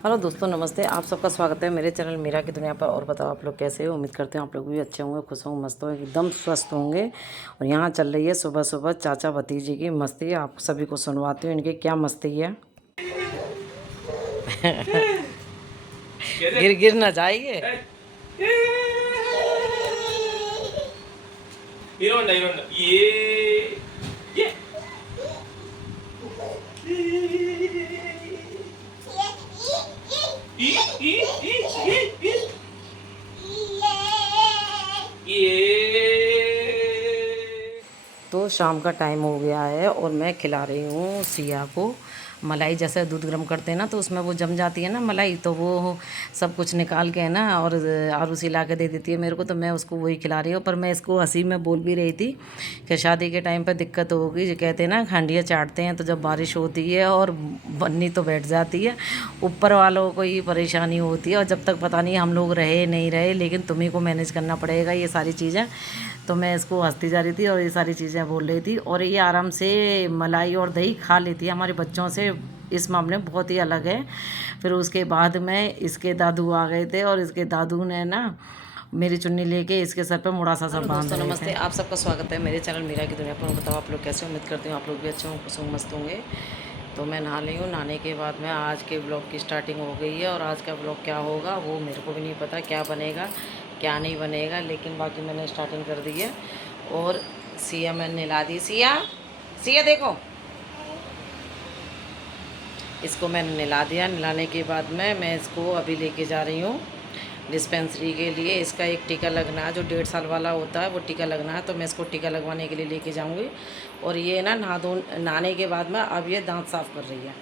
Hello दोस्तों, नमस्ते। आप सबका स्वागत है मेरे चैनल मीरा की दुनिया पर। और बताओ आप लोग कैसे हो। उम्मीद करते हैं आप लोग भी अच्छे होंगे, खुश होंगे, मस्त होंगे, एकदम स्वस्थ होंगे। और यहाँ चल रही है सुबह सुबह चाचा भतीजी की मस्ती। आप सभी को सुनवाती हूँ इनकी क्या मस्ती है। गिर गिर ना जाइए। तो शाम का टाइम हो गया है और मैं खिला रही हूँ सिया को मलाई। जैसे दूध गर्म करते हैं ना तो उसमें वो जम जाती है ना मलाई, तो वो सब कुछ निकाल के है ना और आरूसी ला के दे देती है मेरे को, तो मैं उसको वही खिला रही हूँ। पर मैं इसको हंसी में बोल भी रही थी कि शादी के टाइम पर दिक्कत होगी। जो कहते हैं ना खांडिया चाटते हैं, तो जब बारिश होती है और बन्नी तो बैठ जाती है, ऊपर वालों को ही परेशानी होती है। और जब तक पता नहीं हम लोग रहे नहीं रहे, लेकिन तुम्ही को मैनेज करना पड़ेगा ये सारी चीज़ें। तो मैं इसको हंसती जा रही थी और ये सारी चीज़ें बोल रही थी। और ये आराम से मलाई और दही खा लेती है, हमारे बच्चों से इस मामले में बहुत ही अलग है। फिर उसके बाद में इसके दादू आ गए थे और इसके दादू ने ना मेरी चुन्नी लेके इसके सर पे मुड़ासा सा बांध रहे थे। नमस्ते, आप सबका स्वागत है मेरे चैनल मीरा की दुनिया पर। बताओ आप लोग कैसे। उम्मीद करती हूँ आप लोग भी अच्छे होंगे, खुश होंगे, मस्त होंगे। तो मैं नहा ली हूँ। नहाने के बाद में आज के ब्लॉग की स्टार्टिंग हो गई है। और आज का ब्लॉग क्या होगा वो मेरे को भी नहीं पता, क्या बनेगा क्या नहीं बनेगा, लेकिन बाकी मैंने स्टार्टिंग कर दी है। और सिया मैंने नहला दी। सिया सिया देखो, इसको मैंने नहला दिया। नहलाने के बाद में मैं इसको अभी लेके जा रही हूँ डिस्पेंसरी के लिए। इसका एक टीका लगना है जो 1.5 साल वाला होता है, वो टीका लगना है। तो मैं इसको टीका लगवाने के लिए लेके जाऊँगी। और ये ना नहाने के बाद में अब ये दांत साफ़ कर रही है।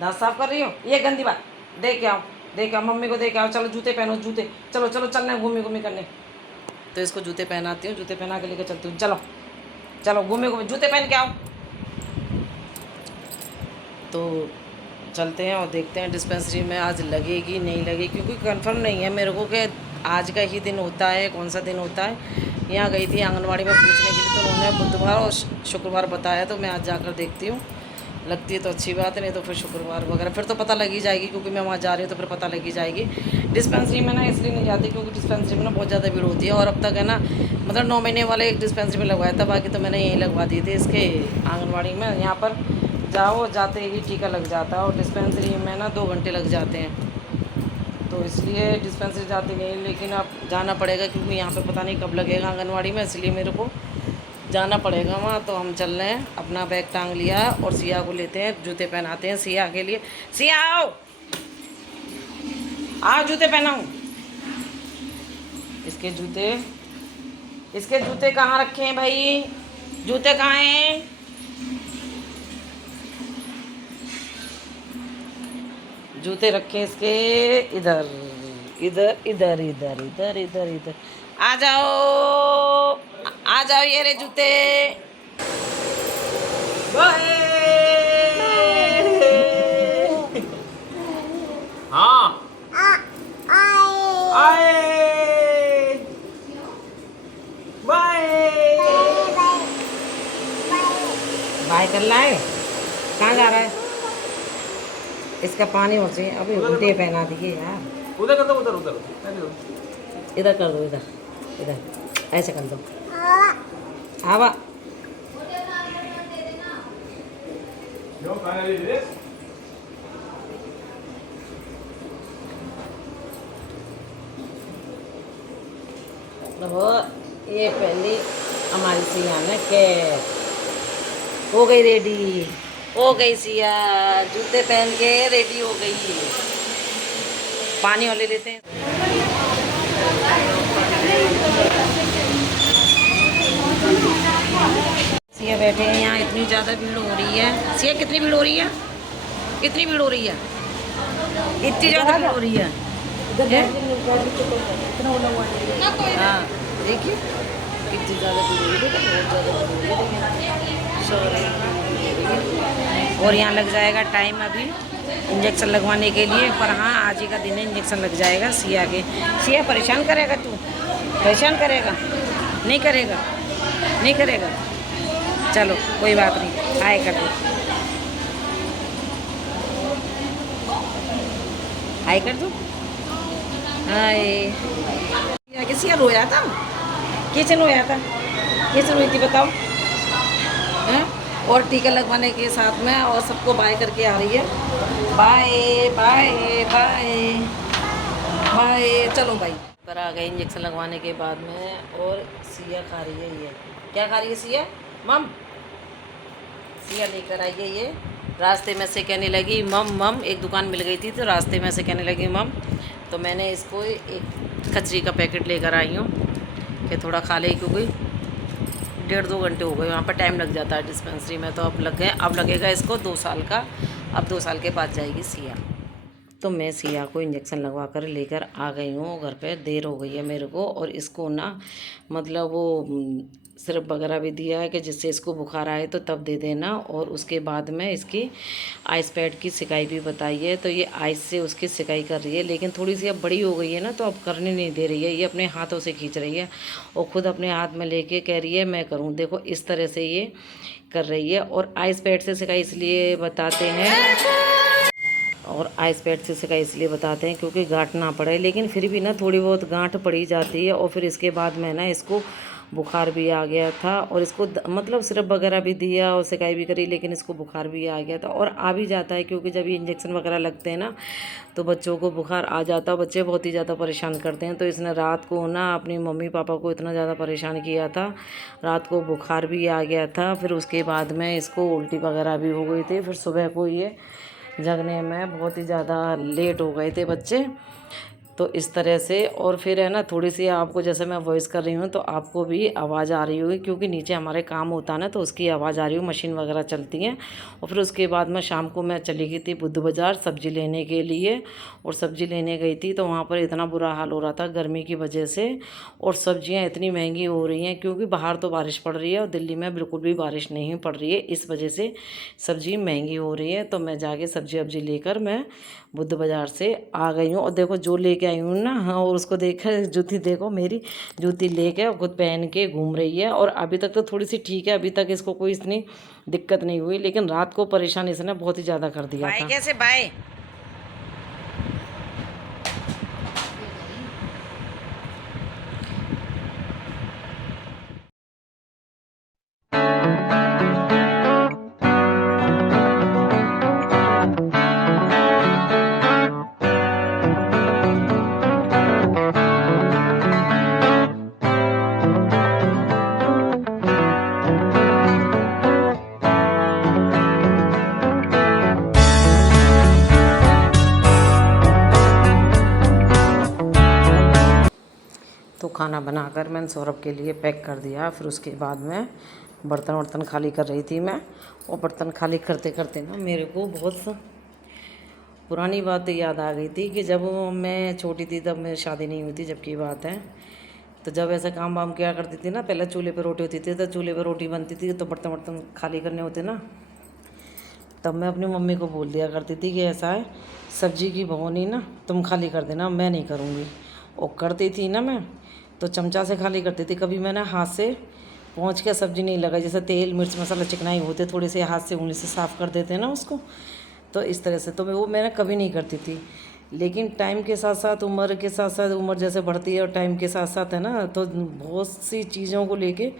दांत साफ़ कर रही हो, ये गंदी बात। देख के आओ, देख आओ, मम्मी को देख आओ। चलो जूते पहनो, जूते। चलो चलो चलना है घूमी घूमी करने। तो इसको जूते पहनाती हूँ, जूते पहना के लेकर चलती हूँ। चलो चलो घूमे घूमे, जूते पहन के आओ। तो चलते हैं और देखते हैं डिस्पेंसरी में आज लगेगी नहीं लगेगी, क्योंकि कंफर्म नहीं है मेरे को कि आज का ही दिन होता है, कौन सा दिन होता है। यहाँ गई थी आंगनवाड़ी में पूछने के लिए, तो उन्होंने बुधवार और शुक्रवार बताया। तो मैं आज जाकर देखती हूँ, लगती है तो अच्छी बात है, नहीं तो फिर शुक्रवार वगैरह फिर तो पता लगी जाएगी, क्योंकि मैं वहाँ जा रही हूँ तो फिर पता लगी जाएगी। डिस्पेंसरी में ना इसलिए नहीं जाती क्योंकि डिस्पेंसरी में ना बहुत ज़्यादा भीड़ होती है। और अब तक है ना, मतलब 9 महीने वाले एक डिस्पेंसरी में लगवाया था, बाकी तो मैंने यहीं लगवा दिए थे इसके आंगनवाड़ी में। यहाँ पर जाओ, जाते ही टीका लग जाता है। और डिस्पेंसरी में ना 2 घंटे लग जाते हैं, तो इसलिए डिस्पेंसरी जाती नहीं। लेकिन अब जाना पड़ेगा क्योंकि यहाँ पर पता नहीं कब लगेगा आंगनवाड़ी में, इसलिए मेरे को जाना पड़ेगा वहाँ। तो हम चल रहे हैं, अपना बैग टांग लिया है और सिया को लेते हैं, जूते पहनाते हैं सिया के लिए। सिया आओ आओ, जूते पहनाऊँ। इसके जूते कहाँ रखे हैं भाई, जूते कहाँ हैं। जूते रखे इसके इधर इधर इधर इधर इधर इधर इधर। आ जाओ आ जाओ, ये रे जूते। हाँ आए बाय बाय कर लाए। कहाँ जा रहा है, इसका पानी हो चाहिए। अभी जूते पहना दिए यार। उधर कर दो, उधर उधर इधर कर दो, इधर इधर ऐसे कर दो। आवा वो ये पहले हमारी सिया ने कैप हो गई रेडी, हो गई सिया, जूते पहन के रेडी हो गई। पानी वाले लेते हैं। सिया बैठे हैं यहाँ, इतनी ज़्यादा भीड़ हो रही है। सिया कितनी भीड़ हो रही है, कितनी भीड़ हो रही है, इतनी ज़्यादा भीड़ हो रही है। हाँ देखिए कितनी ज़्यादा भीड़ हो रही है, बहुत ज़्यादा भीड़ हो रही है। और यहाँ लग जाएगा टाइम अभी इंजेक्शन लगवाने के लिए। पर हाँ, आज ही का दिन है, इंजेक्शन लग जाएगा सिया के। सिया परेशान करेगा तू, परेशान करेगा, नहीं करेगा, नहीं करेगा। चलो कोई बात नहीं, आए कर दो। हाय कर दो। हाय। या किसी रोया था, कैसे रोया था, कैसे रोई थी बताओ। हैं? और टीका लगवाने के साथ में और सबको बाय करके आ रही है। Bye bye bye bye. चलो भाई पर आ गए इंजेक्शन लगवाने के बाद में। और सिया खा रही है ये, क्या खा रही है सिया? मम, सिया लेकर आई है ये। रास्ते में से कहने लगी मम मम, एक दुकान मिल गई थी तो रास्ते में से कहने लगी मम, तो मैंने इसको एक खजरी का पैकेट लेकर आई हूँ कि थोड़ा खा ले, क्योंकि 1.5-2 घंटे हो गए वहाँ पर, टाइम लग जाता है डिस्पेंसरी में। तो अब लग गए, अब लगेगा इसको 2 साल का। अब 2 साल के बाद जाएगी सिया। तो मैं सिया को इंजेक्शन लगवा कर लेकर आ गई हूँ घर पे। देर हो गई है मेरे को। और इसको ना मतलब वो सिरप वगैरह भी दिया है कि जिससे इसको बुखार आए तो तब दे देना। और उसके बाद में इसकी आइस पैड की सिकाई भी बताई है, तो ये आइस से उसकी सिकाई कर रही है। लेकिन थोड़ी सी अब बड़ी हो गई है ना, तो अब करने नहीं दे रही है, ये अपने हाथों से खींच रही है और ख़ुद अपने हाथ में लेके कह रही है मैं करूँ। देखो इस तरह से ये कर रही है। और आइस पैड से सिकाई इसलिए बताते हैं, और आइस पैड से सिकाई इसलिए बताते हैं क्योंकि गांठ ना पड़े। लेकिन फिर भी ना थोड़ी बहुत गांठ पड़ी जाती है। और फिर इसके बाद में ना इसको बुखार भी आ गया था। और इसको मतलब सिरप वगैरह भी दिया और सिकाई भी करी, लेकिन इसको बुखार भी आ गया था। और आ भी जाता है क्योंकि जब ये इंजेक्शन वगैरह लगते हैं ना तो बच्चों को बुखार आ जाता है। बच्चे बहुत ही ज़्यादा परेशान करते हैं। तो इसने रात को ना अपनी मम्मी पापा को इतना ज़्यादा परेशान किया था, रात को बुखार भी आ गया था। फिर उसके बाद में इसको उल्टी वगैरह भी हो गई थी। फिर सुबह को ये जगने में बहुत ही ज़्यादा लेट हो गए थे बच्चे। तो इस तरह से। और फिर है ना थोड़ी सी आपको, जैसे मैं वॉइस कर रही हूँ तो आपको भी आवाज़ आ रही होगी, क्योंकि नीचे हमारे काम होता है ना, तो उसकी आवाज़ आ रही हो, मशीन वगैरह चलती हैं। और फिर उसके बाद में शाम को मैं चली गई थी बुद्ध बाज़ार सब्ज़ी लेने के लिए। और सब्ज़ी लेने गई थी तो वहाँ पर इतना बुरा हाल हो रहा था गर्मी की वजह से। और सब्ज़ियाँ इतनी महंगी हो रही हैं, क्योंकि बाहर तो बारिश पड़ रही है और दिल्ली में बिल्कुल भी बारिश नहीं पड़ रही है, इस वजह से सब्ज़ी महंगी हो रही है। तो मैं जाके सब्ज़ी वब्जी लेकर मैं बुद्ध बाज़ार से आ गई हूँ। और देखो जो लेके आई हूँ ना, हाँ, और उसको देखकर जूती देखो, मेरी जूती लेके खुद पहन के घूम रही है। और अभी तक तो थोड़ी सी ठीक है, अभी तक इसको कोई इतनी दिक्कत नहीं हुई, लेकिन रात को परेशान इसने बहुत ही ज़्यादा कर दिया था। कैसे बाय? तो खाना बनाकर मैंने सौरभ के लिए पैक कर दिया। फिर उसके बाद में बर्तन वर्तन खाली कर रही थी मैं। और बर्तन खाली करते करते ना मेरे को बहुत पुरानी बात याद आ गई थी कि जब मैं छोटी थी, तब मेरी शादी नहीं हुई थी जब की बात है। तो जब ऐसा काम वाम किया करती थी ना, पहले चूल्हे पर रोटी होती थी, तो चूल्हे पर रोटी बनती थी तो बर्तन वर्तन खाली करने होते ना, तब मैं अपनी मम्मी को बोल दिया करती थी कि ऐसा है सब्जी की भगोनी ना तुम खाली कर देना, मैं नहीं करूँगी। और करती थी ना मैं, तो चमचा से खाली करती थी। कभी मैंने हाथ से पहुँच के सब्ज़ी नहीं लगाई, जैसे तेल मिर्च मसाला चिकनाई होते थोड़े से हाथ से उंगली से साफ़ कर देते हैं ना उसको, तो इस तरह से तो मैं वो मैंने कभी नहीं करती थी। लेकिन टाइम के साथ साथ, उम्र के साथ साथ, उम्र जैसे बढ़ती है और टाइम के साथ साथ है ना, तो बहुत सी चीज़ों को लेके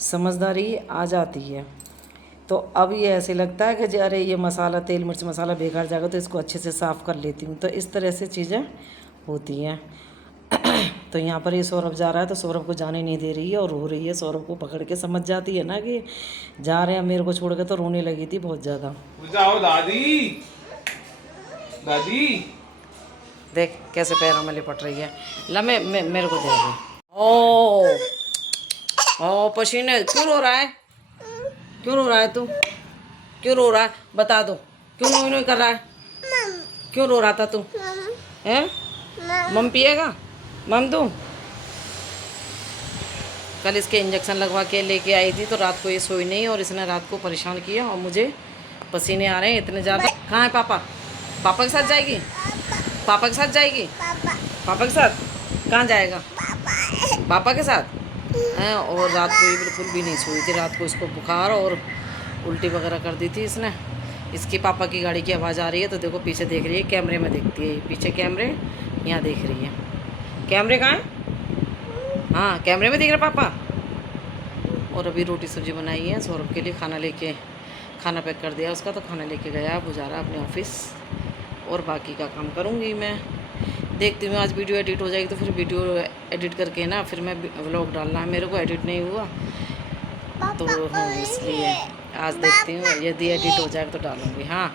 समझदारी आ जाती है। तो अब ये ऐसे लगता है कि अरे ये मसाला तेल मिर्च मसाला बेकार जाएगा, तो इसको अच्छे से साफ़ कर लेती हूँ। तो इस तरह से चीज़ें होती हैं। तो यहाँ पर ये सौरभ जा रहा है तो सौरभ को जाने नहीं दे रही है और रो रही है। सौरभ को पकड़ के समझ जाती है ना कि जा रहे हैं मेरे को छोड़ के, तो रोने लगी थी बहुत ज़्यादा। जाओ दादी, दादी देख कैसे पैरों में लिपट रही है। ला मेरे को दे दे। ओ पसीने, क्यों रो रहा है? क्यों रो रहा है तू? क्यों रो रहा है बता दो, क्यों नोई नोई कर रहा है? क्यों रो रहा था तू? हैं? मम पिएगा? मम दूँ? कल इसके इंजेक्शन लगवा के लेके आई थी तो रात को ये सोई नहीं, और इसने रात को परेशान किया। और मुझे पसीने आ रहे हैं इतने ज़्यादा। कहाँ है पापा? पापा के साथ जाएगी? पापा के साथ जाएगी? पापा के साथ कहाँ जाएगा? पापा के साथ हैं। और रात को ये बिल्कुल भी नहीं सोई थी। रात को इसको बुखार और उल्टी वगैरह कर दी थी इसने। इसके पापा की गाड़ी की आवाज़ आ रही है तो देखो पीछे देख रही है, कैमरे में देखती है, पीछे कैमरे, यहाँ देख रही है। कैमरे कहाँ है? हाँ कैमरे में देख रहे पापा। और अभी रोटी सब्जी बनाई है सौरभ के लिए, खाना पैक कर दिया उसका, तो खाना लेके गया बुझारा अपने ऑफिस, और बाकी का काम करूँगी मैं। देखती हूँ आज वीडियो एडिट हो जाएगी तो फिर वीडियो एडिट करके ना फिर मैं व्लॉग डालना है, मेरे को एडिट नहीं हुआ तो इसलिए आज देखती हूँ, यदि एडिट हो जाएगा तो डालूँगी। हाँ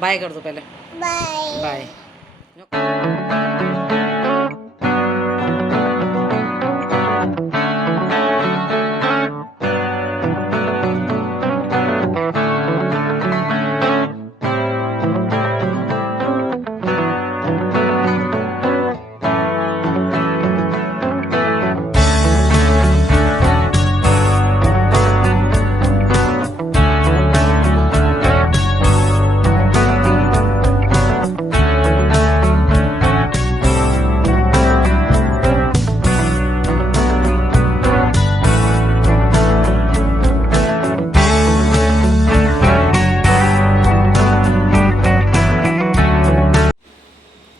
बाय कर दो पहले, बाय बाय।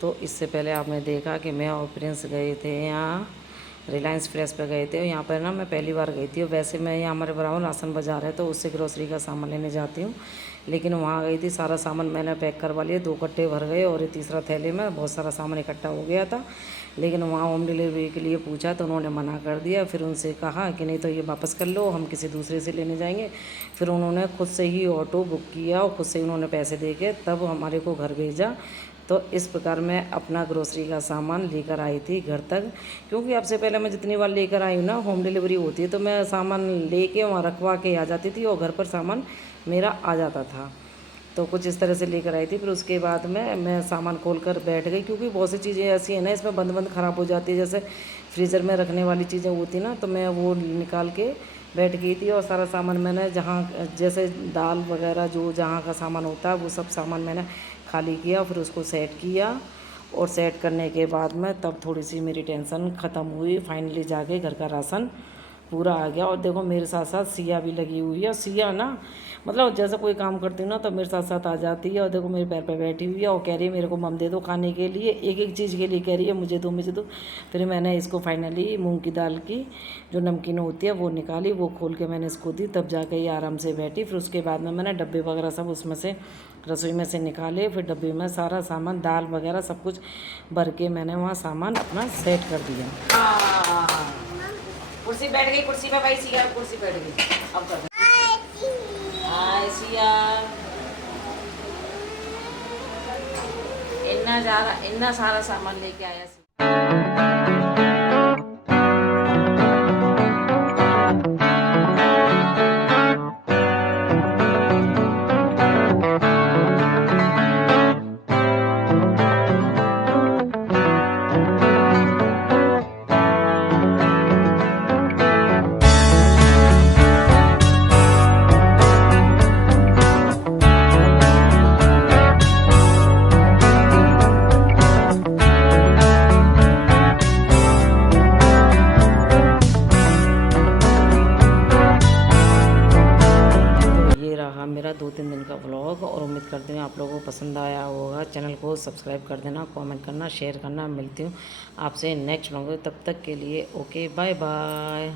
तो इससे पहले आपने देखा कि मैं और प्रिंस गए थे यहाँ रिलायंस फ्रेश पे गए थे। यहाँ पर ना मैं पहली बार गई थी। वैसे मैं यहाँ हमारे बराबर राशन बाज़ार है तो उससे ग्रोसरी का सामान लेने जाती हूँ, लेकिन वहाँ गई थी, सारा सामान मैंने पैक करवा लिया, 2 कट्टे भर गए और तीसरा थैले में बहुत सारा सामान इकट्ठा हो गया था। लेकिन वहाँ होम डिलीवरी के लिए पूछा तो उन्होंने मना कर दिया। फिर उनसे कहा कि नहीं तो ये वापस कर लो, हम किसी दूसरे से लेने जाएंगे। फिर उन्होंने खुद से ही ऑटो बुक किया और खुद से ही उन्होंने पैसे दे के तब हमारे को घर भेजा। तो इस प्रकार मैं अपना ग्रोसरी का सामान लेकर आई थी घर तक, क्योंकि अब से पहले मैं जितनी बार लेकर आई हूँ ना होम डिलीवरी होती है तो मैं सामान लेके वहाँ रखवा के आ जाती थी और घर पर सामान मेरा आ जाता था। तो कुछ इस तरह से लेकर आई थी। फिर उसके बाद में मैं सामान खोल कर बैठ गई, क्योंकि बहुत सी चीज़ें ऐसी हैं ना इसमें बंद ख़राब हो जाती है, जैसे फ्रीज़र में रखने वाली चीज़ें होती ना, तो मैं वो निकाल के बैठ गई थी। और सारा सामान मैंने जहाँ जैसे दाल वगैरह जो जहाँ का सामान होता है वो सब सामान मैंने खाली किया, फिर उसको सेट किया। और सेट करने के बाद में तब थोड़ी सी मेरी टेंशन ख़त्म हुई। फाइनली जाके घर का राशन पूरा आ गया। और देखो मेरे साथ साथ सिया भी लगी हुई है। सिया ना मतलब जैसे कोई काम करती हूँ ना तो मेरे साथ साथ आ जाती है और देखो मेरे पैर पे बैठी हुई है और कह रही है मेरे को मम दे दो खाने के लिए, एक एक चीज़ के लिए कह रही है मुझे दो मुझे दो। फिर मैंने इसको फाइनली मूंग की दाल की जो नमकीन होती है वो निकाली, वो खोल के मैंने इसको दी, तब जाके ये आराम से बैठी। फिर उसके बाद में मैंने डब्बे वगैरह सब उसमें से रसोई में से निकाले, फिर डब्बे में सारा सामान दाल वगैरह सब कुछ भर के मैंने वहाँ सामान अपना सेट कर दिया। कुर्सी बैठ गई, कुर्सी पे भाई सिया कुर्सी बैठ गई। अब कर हाय सिया, इतना सारा सामान लेके आया। मेरा 2-3 दिन का व्लॉग, और उम्मीद करती हूँ आप लोगों को पसंद आया होगा। चैनल को सब्सक्राइब कर देना, कमेंट करना, शेयर करना। मिलती हूँ आपसे नेक्स्ट व्लॉग, तब तक के लिए ओके बाय बाय।